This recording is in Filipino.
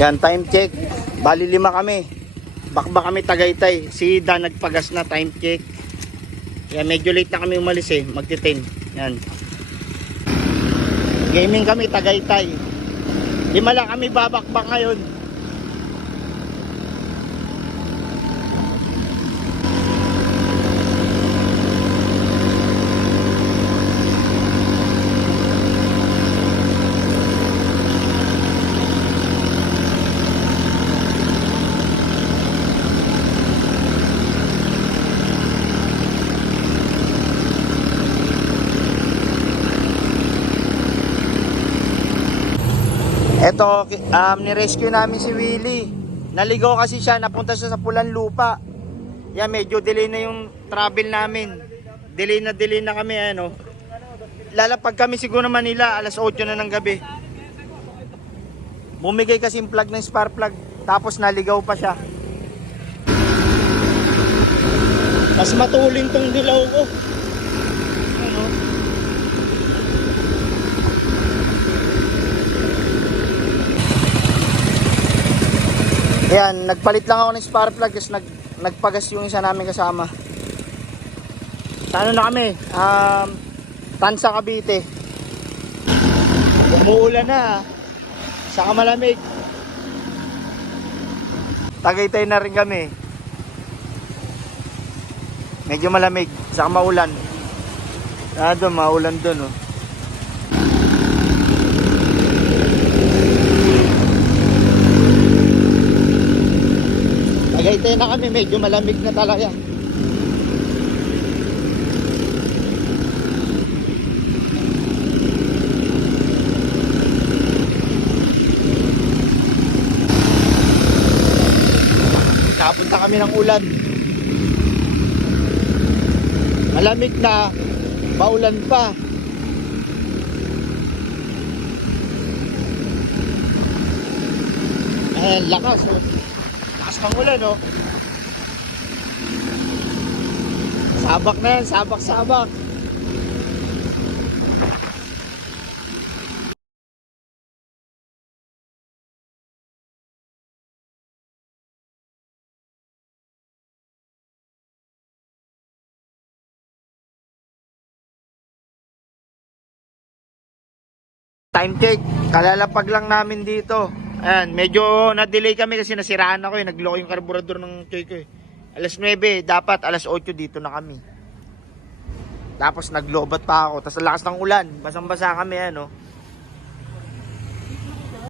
Yan, time check. Bali 5 kami. Bakba kami Tagaytay. Si Dan nagpagas na, time check. Yan, medyo late na kami umalis eh. Magti-10. Yan. Gaming kami Tagaytay. 5 lang kami babakbak ngayon. Eto, ni-rescue namin si Willie. Naligaw kasi siya, napunta siya sa Pulan Lupa. Yan, medyo delay na yung travel namin. Delay na kami, ano. Lalapag kami siguro Manila, alas 8 na ng gabi. Bumigay kasi yung plug ng spark plug, tapos naligaw pa siya. Mas matulin tong dilaw ko. Ano? Ayan, nagpalit lang ako ng spark plug kasi nagpagas yung isa namin kasama. Sa ano na kami? Tansa Cavite. Umuulan na. Saka malamig. Tagaytay na rin kami. Medyo malamig. Saka maulan. Doon, maulan doon. Oh. Tagaytay na kami, medyo malamig na talaga. Nakapunta kami ng ulan. Malamig na, maulan pa. Ayan, lakas oh. Lakas ng ulan oh. Sabak na yan, sabak. Time check, kalalapag lang namin dito. Ayan, medyo na-delay kami kasi nasiraan ako eh. Nagloko yung karburador ng choy ko eh. Alas 9, dapat alas 8 dito na kami. Tapos naglobat pa ako. Tapos lakas ng ulan, basang-basa kami ano.